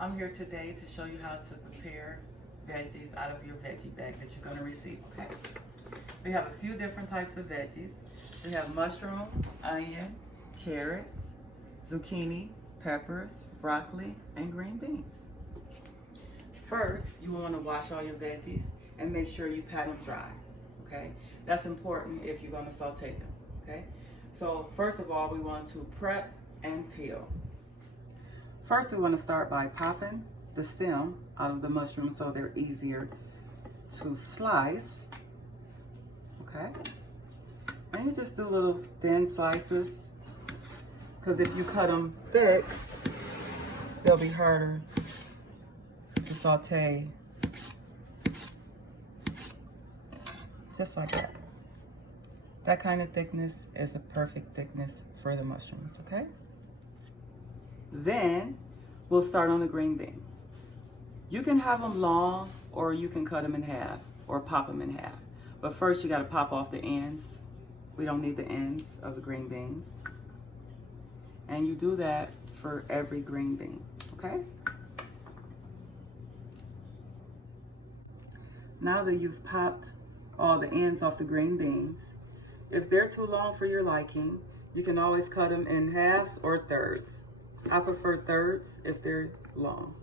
I'm here today to show you how to prepare veggies out of your veggie bag that you're going to receive, okay? We have a few different types of veggies. We have mushroom, onion, carrots, zucchini, peppers, broccoli, and green beans. First, you want to wash all your veggies and make sure you pat them dry, okay? That's important if you're going to saute them, okay? So first of all, we want to prep and peel. First, we want to start by popping the stem out of the mushroom so they're easier to slice, okay? And you just do little thin slices, because if you cut them thick, they'll be harder to saute, just like that. That kind of thickness is a perfect thickness for the mushrooms, okay? Then we'll start on the green beans. You can have them long, or you can cut them in half or pop them in half. But first you got to pop off the ends. We don't need the ends of the green beans. And you do that for every green bean, okay? Now that you've popped all the ends off the green beans, if they're too long for your liking, you can always cut them in halves or thirds. I prefer thirds if they're long,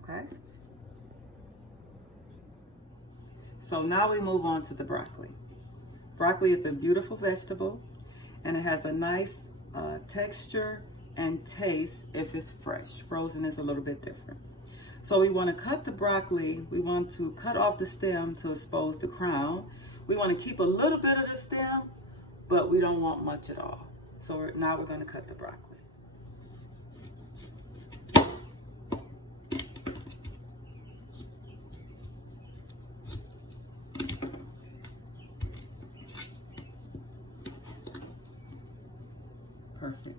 okay? So now we move on to the broccoli. Broccoli is a beautiful vegetable, and it has a nice texture and taste if it's fresh. Frozen is a little bit different. So we want to cut the broccoli. We want to cut off the stem to expose the crown. We want to keep a little bit of the stem, but we don't want much at all. So now we're going to cut the broccoli. Perfect.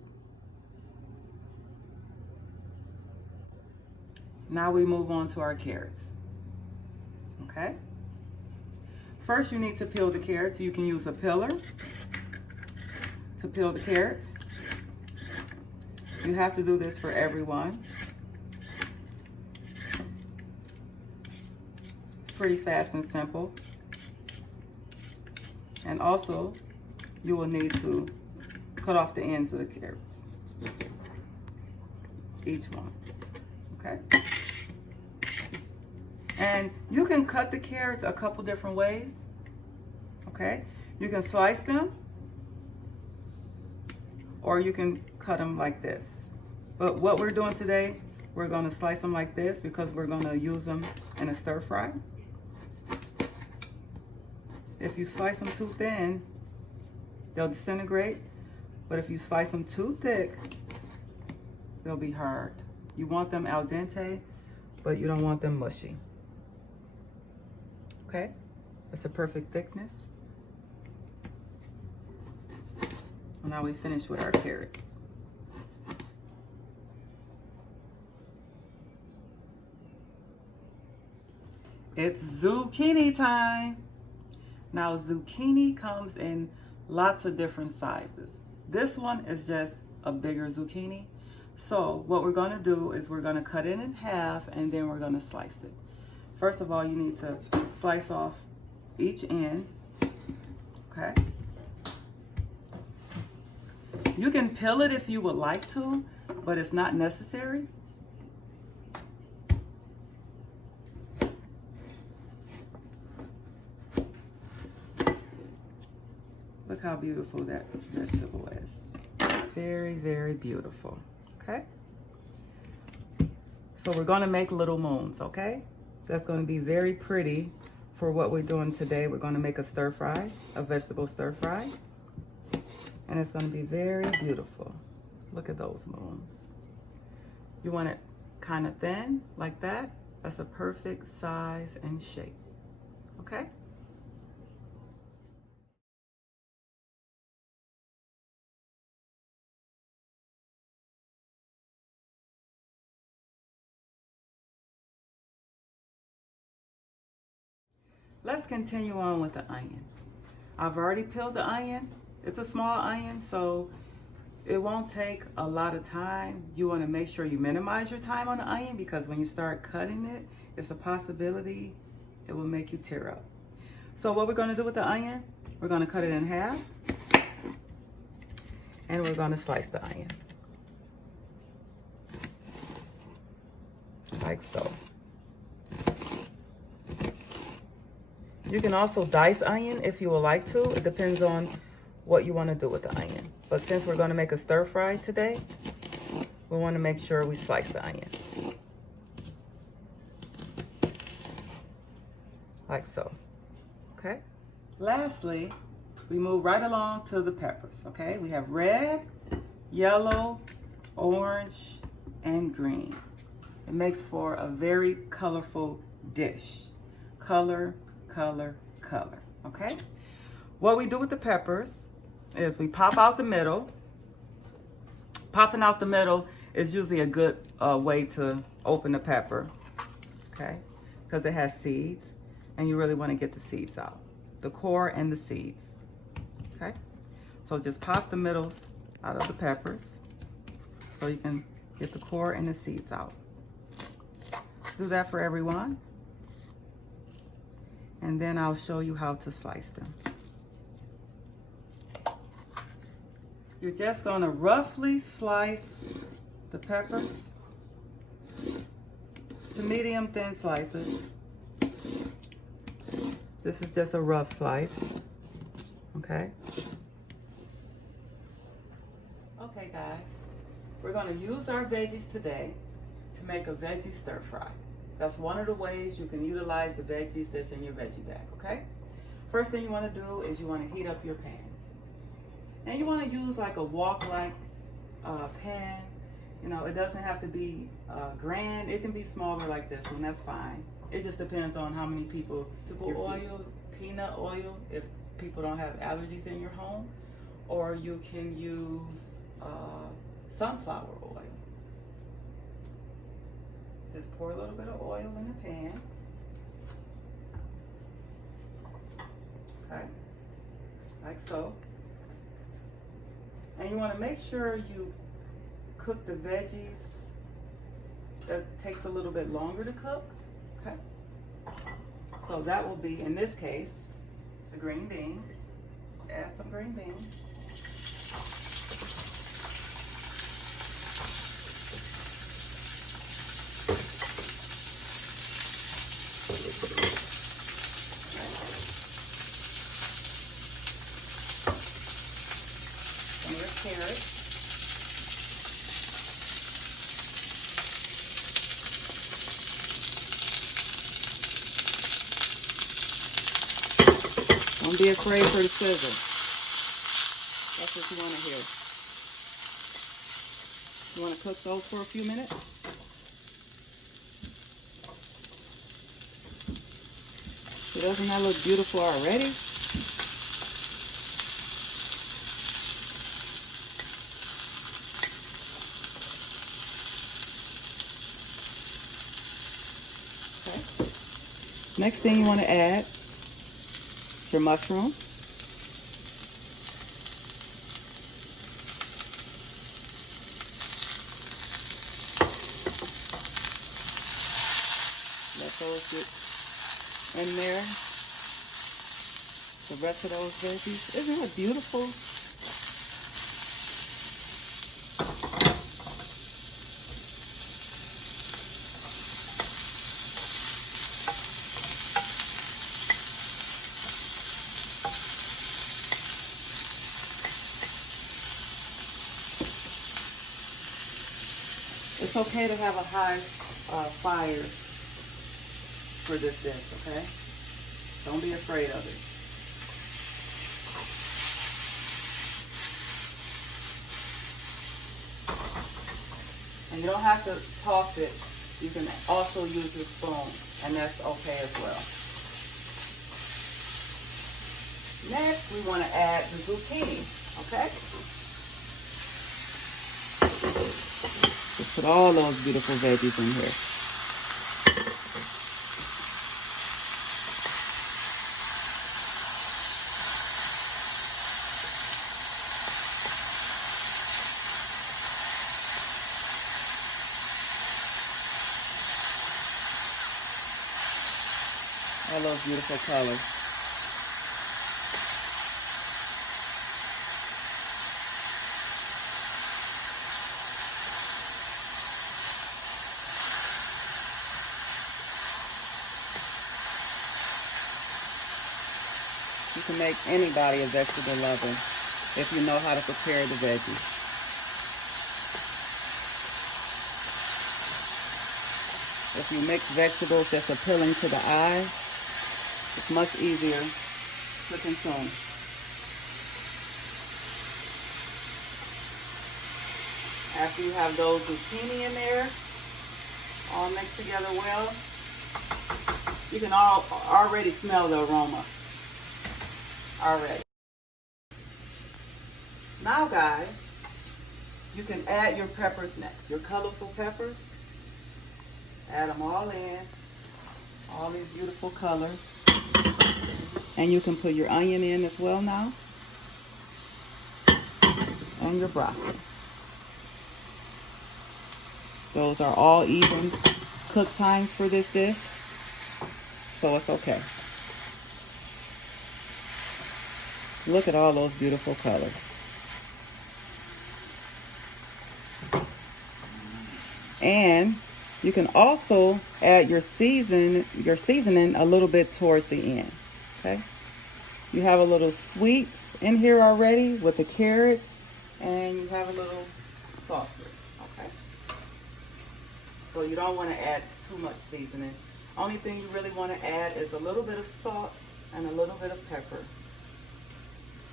Now we move on to our carrots, okay? First, you need to peel the carrots. You can use a peeler to peel the carrots. You have to do this for everyone. It's pretty fast and simple. And also, you will need to cut off the ends of the carrots, each one, okay? And you can cut the carrots a couple different ways, okay? You can slice them, or you can cut them like this. But what we're doing today, we're gonna slice them like this because we're gonna use them in a stir fry. If you slice them too thin, they'll disintegrate. But if you slice them too thick, they'll be hard. You want them al dente, but you don't want them mushy. Okay, that's a perfect thickness. And now we finish with our carrots. It's zucchini time. Now zucchini comes in lots of different sizes. This one is just a bigger zucchini. So what we're gonna do is we're gonna cut it in half and then we're gonna slice it. First of all, you need to slice off each end, okay? You can peel it if you would like to, but it's not necessary. Look how beautiful that vegetable is. Very, very beautiful, okay? So we're gonna make little moons, okay? That's gonna be very pretty for what we're doing today. We're gonna make a stir fry, a vegetable stir fry. And it's gonna be very beautiful. Look at those moons. You want it kind of thin, like that. That's a perfect size and shape, okay? Let's continue on with the onion. I've already peeled the onion. It's a small onion, so It won't take a lot of time. You want to make sure you minimize your time on the onion, because when you start cutting it, it's a possibility it will make you tear up. So what we're going to do with the onion, we're going to cut it in half, and we're going to slice the onion like so. You can also dice onion if you would like to. It depends on what you want to do with the onion. But since we're going to make a stir fry today, we want to make sure we slice the onion. Like so. Okay? Lastly, we move right along to the peppers. Okay? We have red, yellow, orange, and green. It makes for a very colorful dish. Color, color, color. Okay? What we do with the peppers is we pop out the middle. Popping out the middle is usually a good way to open the pepper, okay? Because it has seeds, and you really want to get the seeds out. The core and the seeds, okay? So just pop the middles out of the peppers so you can get the core and the seeds out. Do that for everyone. And then I'll show you how to slice them. You're just going to roughly slice the peppers to medium thin slices. This is just a rough slice, okay? Okay guys, we're going to use our veggies today to make a veggie stir fry. That's one of the ways you can utilize the veggies that's in your veggie bag, okay? First thing you want to do is you want to heat up your pan. And you want to use like a wok-like pan. You know, it doesn't have to be grand. It can be smaller like this one, that's fine. It just depends on how many people. Vegetable oil, peanut oil, if people don't have allergies in your home. Or you can use sunflower oil. Just pour a little bit of oil in the pan. Okay, like so. And you want to make sure you cook the veggies. That takes a little bit longer to cook, okay? So that will be, in this case, the green beans. Add some green beans. Some of your carrots. Don't be afraid for the sizzle. That's what you want to hear. You want to cook those for a few minutes? Doesn't that look beautiful already? Okay. Next thing you want to add your mushroom. Let those get in there. The rest of those veggies. Isn't it beautiful? It's okay to have a high fire for this dish, okay? Don't be afraid of it. And you don't have to toss it. You can also use your spoon, and that's okay as well. Next, we want to add the zucchini, okay? Just put all those beautiful veggies in here. All those beautiful colors. You can make anybody a vegetable lover if you know how to prepare the veggies. If you mix vegetables that's appealing to the eye, it's much easier to consume. After you have those zucchini in there, all mixed together well, you can already smell the aroma. Already. Now guys, you can add your peppers next. Your colorful peppers. Add them all in. All these beautiful colors. And you can put your onion in as well now. And your broccoli. Those are all even cook times for this dish. So it's okay. Look at all those beautiful colors. And you can also add your seasoning a little bit towards the end. Okay? You have a little sweet in here already with the carrots, and you have a little sauce. Okay? So you don't want to add too much seasoning. Only thing you really want to add is a little bit of salt and a little bit of pepper.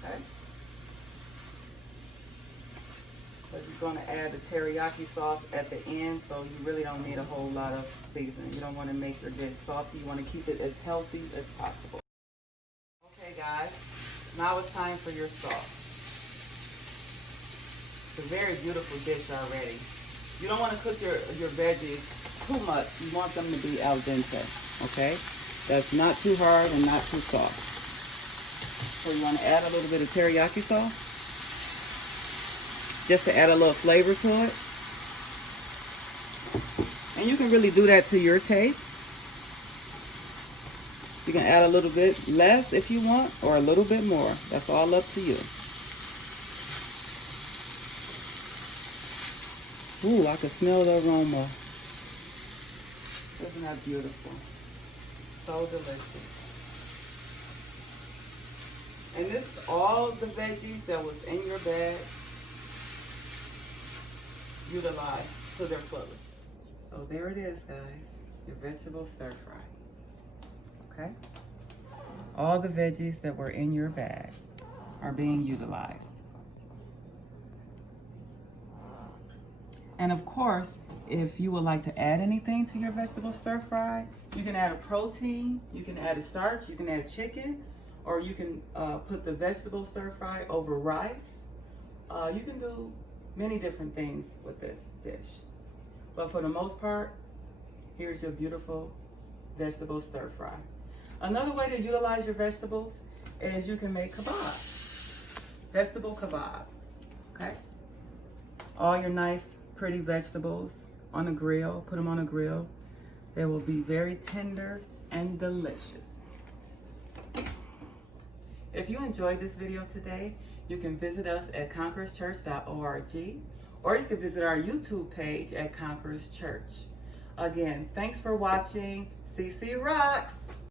Okay. But you're going to add the teriyaki sauce at the end, so you really don't need a whole lot of seasoning. You don't want to make your dish salty. You want to keep it as healthy as possible. Okay, guys. Now it's time for your sauce. It's a very beautiful dish already. You don't want to cook your veggies too much. You want them to be al dente. Okay? That's not too hard and not too soft. So you want to add a little bit of teriyaki sauce, just to add a little flavor to it. And you can really do that to your taste. You can add a little bit less if you want, or a little bit more. That's all up to you. Ooh, I can smell the aroma. Isn't that beautiful? So delicious. And this is all the veggies that was in your bag utilized to their fullest. So there it is, guys. Your vegetable stir fry. Okay? All the veggies that were in your bag are being utilized. And of course, if you would like to add anything to your vegetable stir fry, you can add a protein, you can add a starch, you can add chicken, or you can put the vegetable stir fry over rice. You can do many different things with this dish. But for the most part, here's your beautiful vegetable stir fry. Another way to utilize your vegetables is you can make kebabs. Vegetable kebabs, okay? All your nice, pretty vegetables on a grill, put them on a grill. They will be very tender and delicious. If you enjoyed this video today, you can visit us at conquerorschurch.org, or you can visit our YouTube page at Conquerors Church. Again, thanks for watching. CC Rocks!